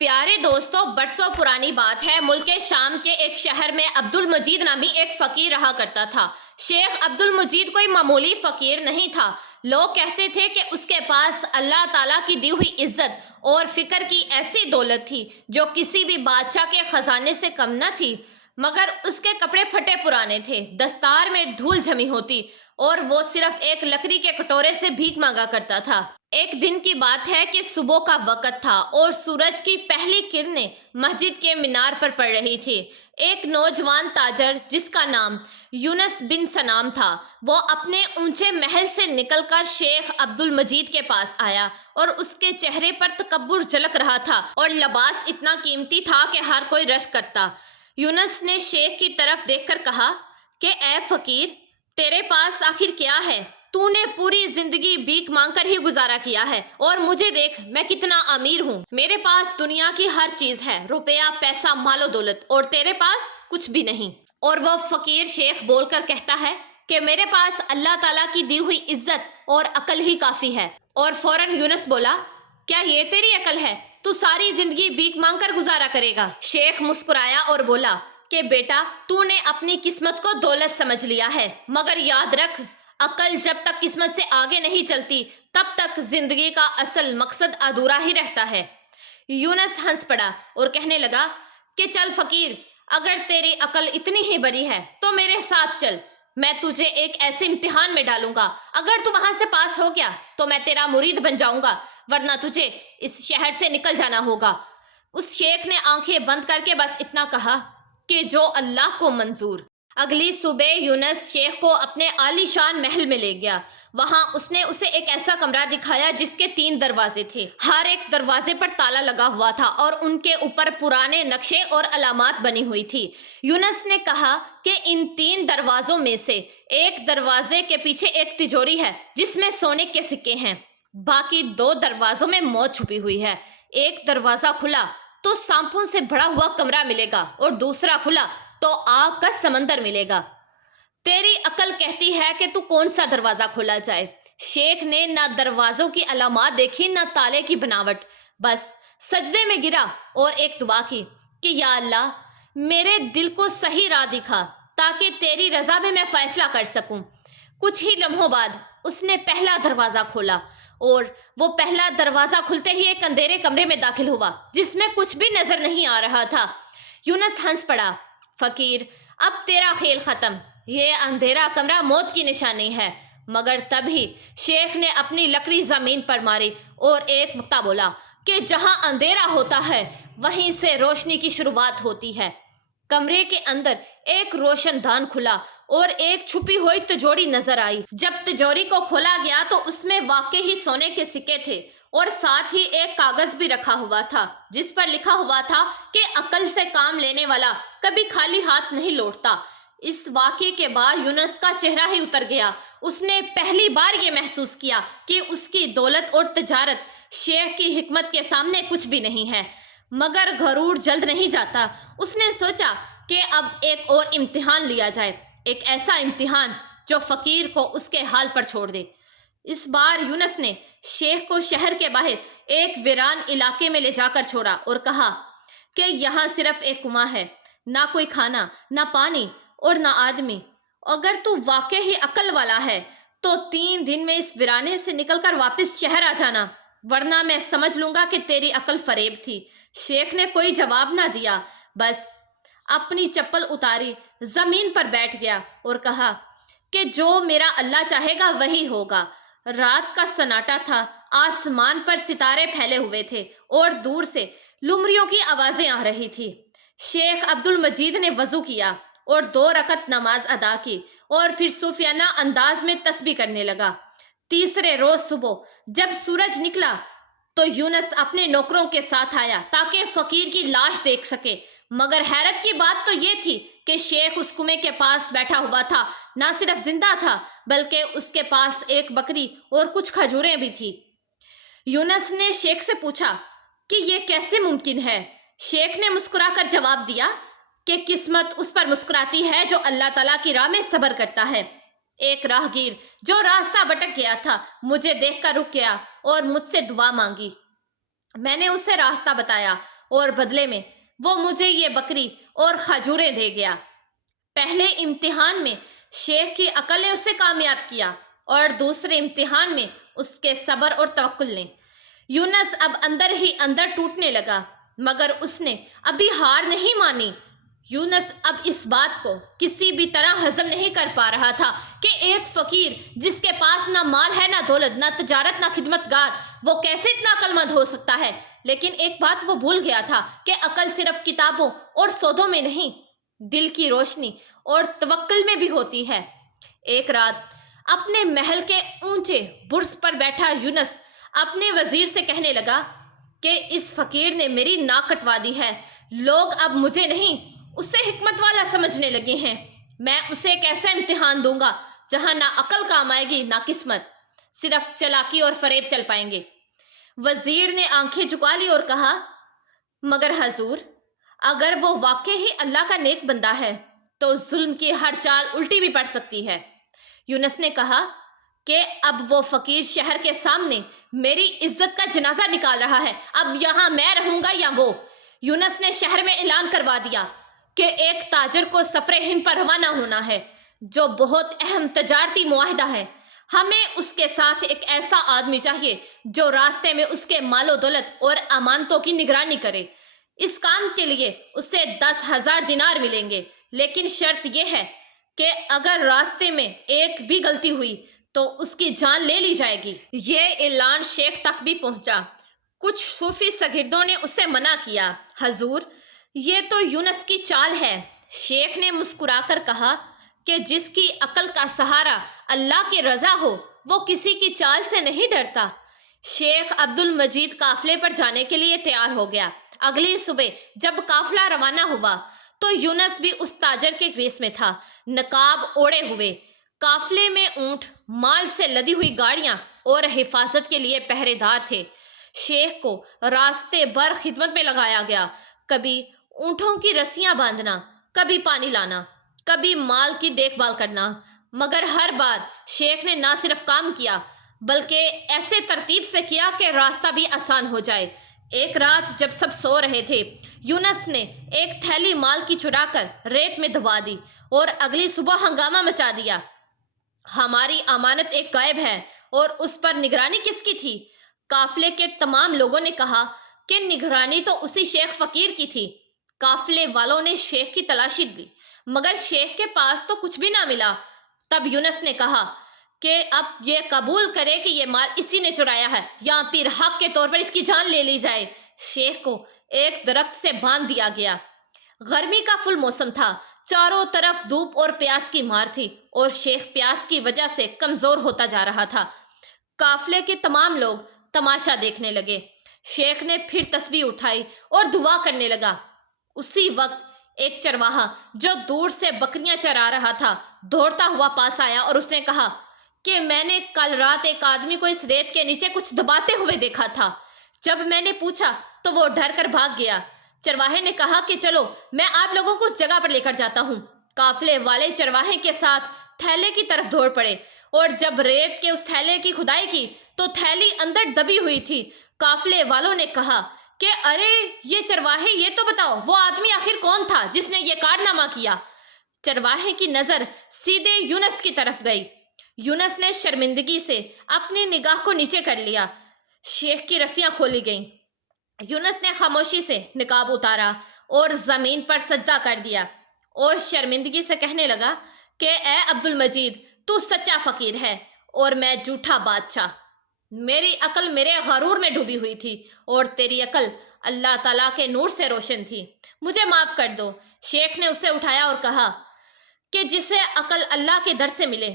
پیارے دوستوں، برسوں پرانی بات ہے۔ ملک شام کے ایک شہر میں عبد المجید نامی ایک فقیر رہا کرتا تھا۔ شیخ عبد المجید کوئی معمولی فقیر نہیں تھا۔ لوگ کہتے تھے کہ اس کے پاس اللہ تعالیٰ کی دی ہوئی عزت اور فکر کی ایسی دولت تھی جو کسی بھی بادشاہ کے خزانے سے کم نہ تھی، مگر اس کے کپڑے پھٹے پرانے تھے، دستار میں دھول جمی ہوتی اور وہ صرف ایک لکڑی کے کٹورے سے بھیک مانگا کرتا تھا۔ ایک دن کی بات ہے کہ صبح کا وقت تھا اور سورج کی پہلی کرنیں مسجد کے مینار پر پڑ رہی تھی۔ ایک نوجوان تاجر جس کا نام یونس بن سنام تھا، وہ اپنے اونچے محل سے نکل کر شیخ عبد المجید کے پاس آیا اور اس کے چہرے پر تکبر جھلک رہا تھا اور لباس اتنا قیمتی تھا کہ ہر کوئی رشک کرتا۔ یونس نے شیخ کی طرف دیکھ کر کہا کہ اے فقیر، تیرے پاس آخر کیا ہے؟ تو نے پوری زندگی بھیک مانگ کر ہی گزارا کیا ہے اور مجھے دیکھ، میں کتنا امیر ہوں۔ میرے پاس دنیا کی ہر چیز ہے، روپیہ، پیسہ، مال و دولت، اور تیرے پاس کچھ بھی نہیں۔ اور وہ فقیر شیخ بول کر کہتا ہے کہ میرے پاس اللہ تعالیٰ کی دی ہوئی عزت اور عقل ہی کافی ہے۔ اور فوراً یونس بولا، کیا یہ تیری عقل ہے؟ تو ساری زندگی بھیک مانگ کر گزارا کرے گا؟ شیخ مسکرایا اور بولا کہ بیٹا، تو نے اپنی قسمت کو دولت سمجھ لیا ہے، مگر یاد رکھ، عقل جب تک قسمت سے آگے نہیں چلتی تب تک زندگی کا اصل مقصد ادھورا ہی رہتا ہے۔ یونس ہنس پڑا اور کہنے لگا کہ چل فقیر، اگر تیری عقل اتنی ہی بڑی ہے تو میرے ساتھ چل، میں تجھے ایک ایسے امتحان میں ڈالوں گا، اگر تو وہاں سے پاس ہو گیا تو میں تیرا مرید بن جاؤں گا، ورنہ تجھے اس شہر سے نکل جانا ہوگا۔ اس شیخ نے آنکھیں بند کر کے بس اتنا کہا کہ جو اللہ کو منظور۔ اگلی صبح یونس شیخ کو اپنے عالی شان محل میں لے گیا۔ وہاں اس نے اسے ایک ایسا کمرہ دکھایا جس کے 3 دروازے تھے، ہر ایک دروازے پر تالا لگا ہوا تھا اور ان کے اوپر پرانے نقشے اور علامات بنی ہوئی تھی۔ یونس نے کہا کہ ان 3 دروازوں میں سے ایک دروازے کے پیچھے ایک تجوری ہے جس میں سونے کے سکے ہیں، باقی 2 دروازوں میں موت چھپی ہوئی ہے۔ ایک دروازہ کھلا تو سانپوں سے بھرا ہوا کمرہ ملے گا اور دوسرا کھلا تو آگ کا سمندر ملے گا۔ تیری عقل کہتی ہے کہ تو کون سا دروازہ کھولا جائے؟ شیخ نے نہ دروازوں کی علامات دیکھی نہ تالے کی بناوٹ، بس سجدے میں گرا اور ایک دعا کی کہ یا اللہ، میرے دل کو صحیح راہ دکھا تاکہ تیری رضا میں فیصلہ کر سکوں۔ کچھ ہی لمحوں بعد اس نے پہلا دروازہ کھولا اور وہ پہلا دروازہ کھلتے ہی ایک اندھیرے کمرے میں داخل ہوا جس میں کچھ بھی نظر نہیں آ رہا تھا۔ یونس ہنس پڑا، فقیر، اب تیرا کھیل ختم، یہ اندھیرا کمرہ موت کی نشانی ہے۔ مگر تبھی شیخ نے اپنی لکڑی زمین پر ماری اور ایک نکتہ بولا کہ جہاں اندھیرا ہوتا ہے وہیں سے روشنی کی شروعات ہوتی ہے۔ کمرے کے اندر ایک روشن دان کھلا اور ایک چھپی ہوئی تجوری نظر آئی۔ جب تجوری کو کھولا گیا تو اس میں واقعی ہی سونے کے سکے تھے اور ساتھ ہی ایک کاغذ بھی رکھا ہوا تھا جس پر لکھا ہوا تھا کہ عقل سے کام لینے والا کبھی خالی ہاتھ نہیں لوٹتا۔ اس واقعے کے بعد یونس کا چہرہ ہی اتر گیا۔ اس نے پہلی بار یہ محسوس کیا کہ اس کی دولت اور تجارت شیخ کی حکمت کے سامنے کچھ بھی نہیں ہے، مگر غرور جلد نہیں جاتا۔ اس نے سوچا کہ اب ایک اور امتحان لیا جائے، ایک ایسا امتحان جو فقیر کو اس کے حال پر چھوڑ دے۔ اس بار یونس نے شیخ کو شہر کے باہر ایک ویران علاقے میں لے جا کر چھوڑا اور کہا کہ یہاں صرف ایک کنواں ہے، نہ کوئی کھانا، نہ پانی اور نہ آدمی۔ اگر تو واقعی ہی عقل والا ہے تو 3 دن میں اس ویرانے سے نکل کر واپس شہر آ جانا، ورنہ میں سمجھ لوں گا کہ تیری عقل فریب تھی۔ شیخ نے کوئی جواب نہ دیا، بس اپنی چپل اتاری، زمین پر بیٹھ گیا اور کہا کہ جو میرا اللہ چاہے گا وہی ہوگا۔ رات کا سناٹا تھا، آسمان پر ستارے پھیلے ہوئے تھے اور دور سے لمریوں کی آوازیں آ رہی تھی۔ شیخ عبد المجید نے وضو کیا اور 2 رکعت نماز ادا کی اور پھر صوفیانہ انداز میں تسبیح کرنے لگا۔ تیسرے روز صبح جب سورج نکلا تو یونس اپنے نوکروں کے ساتھ آیا تاکہ فقیر کی لاش دیکھ سکے، مگر حیرت کی بات تو یہ تھی کہ شیخ اس کنویں کے پاس بیٹھا ہوا تھا، نہ صرف زندہ تھا بلکہ اس کے پاس ایک بکری اور کچھ کھجوریں بھی تھی۔ یونس نے شیخ سے پوچھا کہ یہ کیسے ممکن ہے؟ شیخ نے مسکرا کر جواب دیا کہ قسمت اس پر مسکراتی ہے جو اللہ تعالیٰ کی راہ میں صبر کرتا ہے۔ ایک راہگیر جو راستہ بھٹک گیا تھا مجھے دیکھ کر رک گیا اور مجھ سے دعا مانگی۔ میں نے اسے راستہ بتایا اور بدلے میں وہ مجھے یہ بکری اور کھجوریں دے گیا۔ پہلے امتحان میں شیخ کی عقل نے اسے کامیاب کیا اور دوسرے امتحان میں اس کے صبر اور توکل نے۔ یونس اب اندر ہی اندر ٹوٹنے لگا، مگر اس نے ابھی ہار نہیں مانی۔ یونس اب اس بات کو کسی بھی طرح ہضم نہیں کر پا رہا تھا کہ ایک فقیر جس کے پاس نہ مال ہے، نہ دولت، نہ تجارت، نہ خدمتگار، وہ کیسے اتنا عقل مند ہو سکتا ہے۔ لیکن ایک بات وہ بھول گیا تھا کہ عقل صرف کتابوں اور سودوں میں نہیں، دل کی روشنی اور توکل میں بھی ہوتی ہے۔ ایک رات اپنے محل کے اونچے برج پر بیٹھا یونس اپنے وزیر سے کہنے لگا کہ اس فقیر نے میری ناک کٹوا دی ہے۔ لوگ اب مجھے نہیں، اسے حکمت والا سمجھنے لگے ہیں۔ میں اسے ایک ایسا امتحان دوں گا جہاں نہ عقل کام آئے گی، نہ قسمت، صرف چالاکی اور فریب چل پائیں گے۔ وزیر نے آنکھیں جھکا لی اور کہا، مگر حضور، اگر وہ واقعی ہی اللہ کا نیک بندہ ہے تو ظلم کی ہر چال الٹی بھی پڑ سکتی ہے۔ یونس نے کہا کہ اب وہ فقیر شہر کے سامنے میری عزت کا جنازہ نکال رہا ہے، اب یہاں میں رہوں گا یا وہ۔ یونس نے شہر میں اعلان کروا دیا کہ ایک تاجر کو سفر ہند پر روانہ ہونا ہے، جو بہت اہم تجارتی معاہدہ ہے۔ ہمیں اس کے ساتھ ایک ایسا آدمی چاہیے جو راستے میں اس کے مال و دولت اور امانتوں کی نگرانی کرے۔ اس کام کے لیے اسے 10,000 دینار ملیں گے، لیکن شرط یہ ہے کہ اگر راستے میں ایک بھی غلطی ہوئی تو اس کی جان لے لی جائے گی۔ یہ اعلان شیخ تک بھی پہنچا۔ کچھ صوفی شاگردوں نے اسے منع کیا۔ حضور، یہ تو یونس کی چال ہے۔ شیخ نے مسکرا کر کہا کہ جس کی عقل کا سہارا اللہ کی رضا ہو وہ کسی کی چال سے نہیں ڈرتا۔ شیخ عبد المجید قافلے پر جانے کے لیے تیار ہو گیا۔ اگلی صبح جب قافلہ روانہ ہوا تو یونس بھی اس تاجر کے بھیس میں تھا، نقاب اوڑے ہوئے۔ قافلے میں اونٹ، مال سے لدی ہوئی گاڑیاں اور حفاظت کے لیے پہرے دار تھے۔ شیخ کو راستے بھر خدمت میں لگایا گیا، کبھی اونٹوں کی رسیاں باندھنا، کبھی پانی لانا، کبھی مال کی دیکھ بھال کرنا، مگر ہر بار شیخ نے نہ صرف کام کیا بلکہ ایسے ترتیب سے کیا کہ راستہ بھی آسان ہو جائے۔ ایک رات جب سب سو رہے تھے، یونس نے ایک تھیلی مال کی چرا کر ریت میں دبا دی اور اگلی صبح ہنگامہ مچا دیا۔ ہماری امانت ایک غائب ہے اور اس پر نگرانی کس کی تھی؟ قافلے کے تمام لوگوں نے کہا کہ نگرانی تو اسی شیخ فقیر کی تھی۔ قافلے والوں نے شیخ کی تلاشی دی، مگر شیخ کے پاس تو کچھ بھی نہ ملا۔ تب یونس نے کہا کہ اب یہ قبول کرے کہ یہ مال اسی نے چرایا ہے یا پھر حق کے طور پر اس کی جان لے لی جائے۔ شیخ کو ایک درخت سے باندھ دیا گیا۔ گرمی کا فل موسم تھا، چاروں طرف دھوپ اور پیاس کی مار تھی اور شیخ پیاس کی وجہ سے کمزور ہوتا جا رہا تھا۔ قافلے کے تمام لوگ تماشا دیکھنے لگے۔ شیخ نے پھر تسبیح اٹھائی اور دعا کرنے لگا۔ اسی وقت ایک چرواہا جو دور سے بکریاں چرا رہا تھا دوڑتا ہوا پاس آیا اور اس نے کہا کہ میں نے کل رات ایک آدمی کو اس ریت کے نیچے کچھ دباتے ہوئے دیکھا تھا۔ جب میں نے پوچھا تو وہ ڈر کر بھاگ گیا۔ چرواہے نے کہا کہ چلو میں آپ لوگوں کو اس جگہ پر لے کر جاتا ہوں۔ قافلے والے چرواہے کے ساتھ تھیلے کی طرف دوڑ پڑے اور جب ریت کے اس تھیلے کی کھدائی کی تو تھیلی اندر دبی ہوئی تھی۔ قافلے والوں نے کہا کہ ارے یہ چرواہے، یہ تو بتاؤ وہ آدمی آخر کون تھا جس نے یہ کارنامہ کیا؟ چرواہے کی نظر سیدھے یونس کی طرف گئی۔ یونس نے شرمندگی سے اپنی نگاہ کو نیچے کر لیا۔ شیخ کی رسیاں کھولی گئیں۔ یونس نے خاموشی سے نقاب اتارا اور زمین پر سجدہ کر دیا اور شرمندگی سے کہنے لگا کہ اے عبد المجید، تو سچا فقیر ہے اور میں جھوٹا بادشاہ۔ میری عقل میرے غرور میں ڈوبی ہوئی تھی اور تیری عقل اللہ تعالیٰ کے نور سے روشن تھی۔ مجھے معاف کر دو۔ شیخ نے اسے اٹھایا اور کہا کہ جسے عقل اللہ کے در سے ملے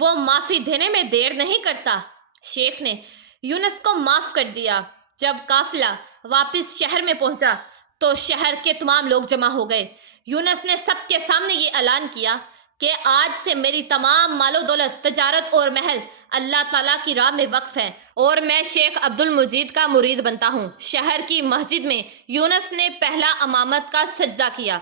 وہ معافی دینے میں دیر نہیں کرتا۔ شیخ نے یونس کو معاف کر دیا۔ جب قافلہ واپس شہر میں پہنچا تو شہر کے تمام لوگ جمع ہو گئے۔ یونس نے سب کے سامنے یہ اعلان کیا کہ آج سے میری تمام مال و دولت، تجارت اور محل اللہ تعالیٰ کی راہ میں وقف ہے اور میں شیخ عبد المجید کا مرید بنتا ہوں۔ شہر کی مسجد میں یونس نے پہلا امامت کا سجدہ کیا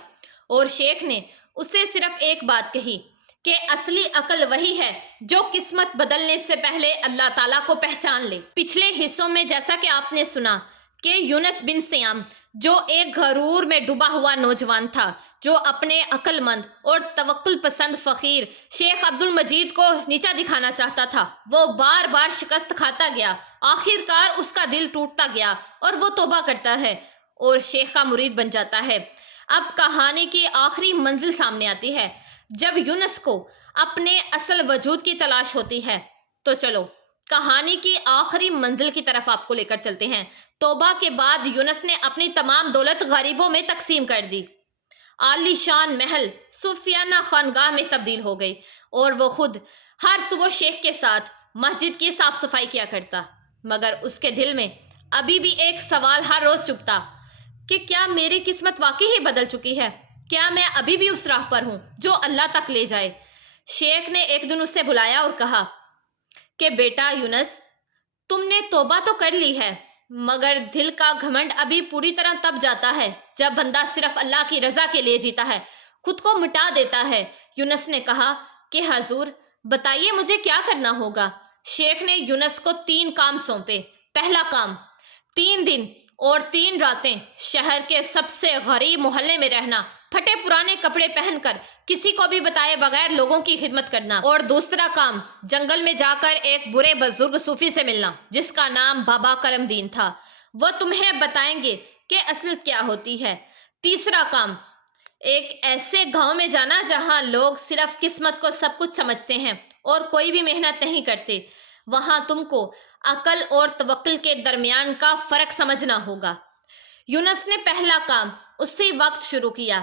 اور شیخ نے اسے صرف ایک بات کہی کہ اصلی عقل وہی ہے جو قسمت بدلنے سے پہلے اللہ تعالیٰ کو پہچان لے۔ پچھلے حصوں میں جیسا کہ آپ نے سنا کہ یونس بن سیام جو ایک غرور میں ڈوبا ہوا نوجوان تھا، جو اپنے عقل مند اور توکل پسند فقیر شیخ عبد المجید کو نیچا دکھانا چاہتا تھا، وہ بار بار شکست کھاتا گیا۔ آخر کار اس کا دل ٹوٹتا گیا اور وہ توبہ کرتا ہے اور شیخ کا مرید بن جاتا ہے۔ اب کہانی کی آخری منزل سامنے آتی ہے، جب یونس کو اپنے اصل وجود کی تلاش ہوتی ہے۔ تو چلو کہانی کی آخری منزل کی طرف آپ کو لے کر چلتے ہیں۔ توبہ کے بعد یونس نے اپنی تمام دولت غریبوں میں تقسیم کر دی۔ عالی شان محل صوفیانہ خانگاہ میں تبدیل ہو گئی اور وہ خود ہر صبح شیخ کے ساتھ مسجد کی صاف صفائی کیا کرتا، مگر اس کے دل میں ابھی بھی ایک سوال ہر روز چبھتا کہ کیا میری قسمت واقعی ہی بدل چکی ہے؟ کیا میں ابھی بھی اس راہ پر ہوں جو اللہ تک لے جائے؟ شیخ نے ایک دن اسے بلایا اور کہا کہ بیٹا یونس، تم نے توبہ تو کر لی ہے، مگر دل کا گھمنڈ ابھی پوری طرح تب جاتا ہے جب بندہ صرف اللہ کی رضا کے لیے جیتا ہے، خود کو مٹا دیتا ہے۔ یونس نے کہا کہ حضور بتائیے مجھے کیا کرنا ہوگا۔ شیخ نے یونس کو 3 کام سونپے۔ پہلا کام، 3 دن اور 3 راتیں شہر کے سب سے غریب محلے میں رہنا، پھٹے پرانے کپڑے پہن کر کسی کو بھی بتائے بغیر لوگوں کی خدمت کرنا۔ اور دوسرا کام، جنگل میں جا کر ایک برے بزرگ صوفی سے ملنا جس کا نام بابا کرم دین تھا، وہ تمہیں بتائیں گے کہ اصلیت کیا ہوتی ہے۔ تیسرا کام، ایک ایسے گاؤں میں جانا جہاں لوگ صرف قسمت کو سب کچھ سمجھتے ہیں اور کوئی بھی محنت نہیں کرتے، وہاں تم کو عقل اور توکل کے درمیان کا فرق سمجھنا ہوگا۔ یونس نے پہلا کام اسی وقت شروع کیا،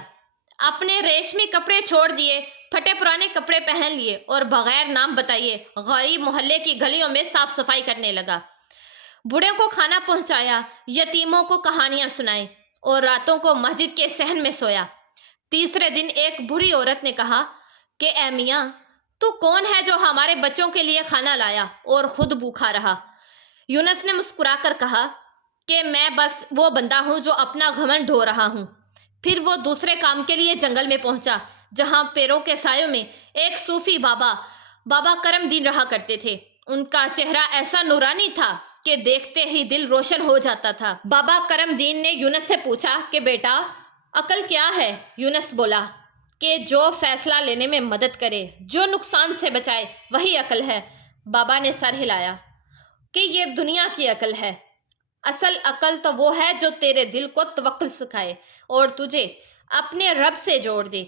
اپنے ریشمی کپڑے چھوڑ دیے، پھٹے پرانے کپڑے پہن لیے اور بغیر نام بتائیے غریب محلے کی گلیوں میں صاف صفائی کرنے لگا۔ بوڑھے کو کھانا پہنچایا، یتیموں کو کہانیاں سنائیں اور راتوں کو مسجد کے صحن میں سویا۔ تیسرے دن ایک بوڑھی عورت نے کہا کہ اے میاں، تو کون ہے جو ہمارے بچوں کے لیے کھانا لایا اور خود بھوکا رہا؟ یونس نے مسکرا کر کہا کہ میں بس وہ بندہ ہوں جو اپنا گھمنڈ ڈھو رہا ہوں۔ پھر وہ دوسرے کام کے لیے جنگل میں پہنچا جہاں پیروں کے سایوں میں ایک صوفی بابا کرم دین رہا کرتے تھے۔ ان کا چہرہ ایسا نورانی تھا کہ دیکھتے ہی دل روشن ہو جاتا تھا۔ بابا کرم دین نے یونس سے پوچھا کہ بیٹا عقل کیا ہے؟ یونس بولا کہ جو فیصلہ لینے میں مدد کرے، جو نقصان سے بچائے، وہی عقل ہے۔ بابا نے سر ہلایا کہ یہ دنیا کی عقل ہے، اصل عقل تو وہ ہے جو تیرے دل کو توکل سکھائے اور تجھے اپنے رب سے جوڑ دے۔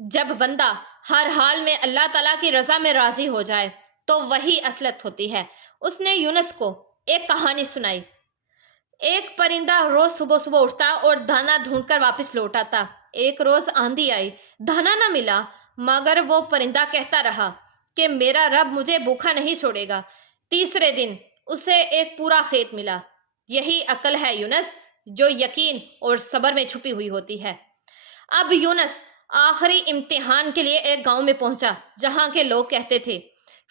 جب بندہ ہر حال میں اللہ تعالیٰ کی رضا میں راضی ہو جائے تو وہی اصلیت ہوتی ہے۔ اس نے یونس کو ایک کہانی سنائی۔ ایک پرندہ روز صبح صبح اٹھتا اور دانا ڈھونڈ کر واپس لوٹ آتا۔ ایک روز آندھی آئی، دانا نہ ملا، مگر وہ پرندہ کہتا رہا کہ میرا رب مجھے بھوکا نہیں چھوڑے گا۔ تیسرے دن اسے ایک پورا کھیت ملا۔ یہی عقل ہے یونس، جو یقین اور صبر میں چھپی ہوئی ہوتی ہے۔ اب یونس آخری امتحان کے لیے ایک گاؤں میں پہنچا جہاں کے لوگ کہتے تھے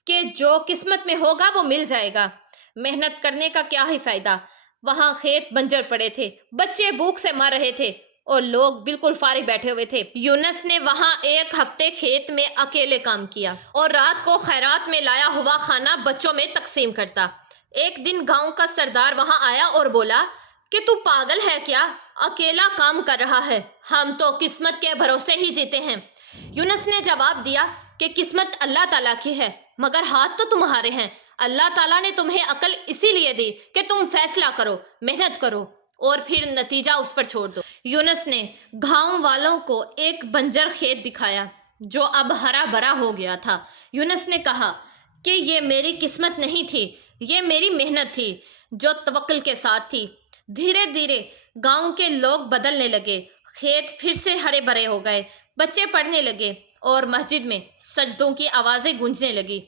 کہ جو قسمت میں ہوگا وہ مل جائے گا، محنت کرنے کا کیا ہی فائدہ۔ وہاں کھیت بنجر پڑے تھے، بچے بھوک سے مر رہے تھے اور لوگ بالکل فارغ بیٹھے ہوئے تھے۔ یونس نے وہاں 1 ہفتے کھیت میں اکیلے کام کیا اور رات کو خیرات میں لایا ہوا کھانا بچوں میں تقسیم کرتا۔ ایک دن گاؤں کا سردار وہاں آیا اور بولا کہ تو پاگل ہے کیا؟ اکیلا کام کر رہا ہے، ہم تو قسمت کے بھروسے ہی جیتے ہیں۔ یونس نے جواب دیا کہ قسمت اللہ تعالیٰ کی ہے، مگر ہاتھ تو تمہارے ہیں۔ اللہ تعالیٰ نے تمہیں عقل اسی لیے دی کہ تم فیصلہ کرو، محنت کرو اور پھر نتیجہ اس پر چھوڑ دو۔ یونس نے گاؤں والوں کو ایک بنجر کھیت دکھایا جو اب ہرا بھرا ہو گیا تھا۔ یونس نے کہا کہ یہ میری قسمت نہیں تھی، یہ میری محنت تھی جو توکل کے ساتھ تھی۔ دھیرے دھیرے گاؤں کے لوگ بدلنے لگے، کھیت پھر سے ہرے بھرے ہو گئے، بچے پڑھنے لگے اور مسجد میں سجدوں کی آوازیں گونجنے لگی۔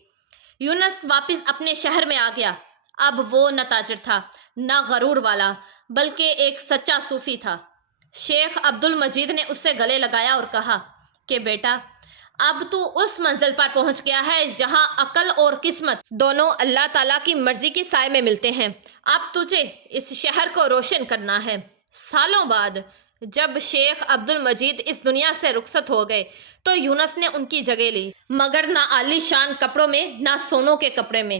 یونس واپس اپنے شہر میں آ گیا۔ اب وہ نہ تاجر تھا، نہ غرور والا، بلکہ ایک سچا صوفی تھا۔ شیخ عبد المجید نے اس سے گلے لگایا اور کہا کہ بیٹا اب تو اس منزل پر پہنچ گیا ہے جہاں عقل اور قسمت دونوں اللہ تعالیٰ کی مرضی کی سائے میں ملتے ہیں۔ اب تجھے اس شہر کو روشن کرنا ہے۔ سالوں بعد جب شیخ عبد المجید اس دنیا سے رخصت ہو گئے تو یونس نے ان کی جگہ لی، مگر نہ عالی شان کپڑوں میں، نہ سونوں کے کپڑے میں۔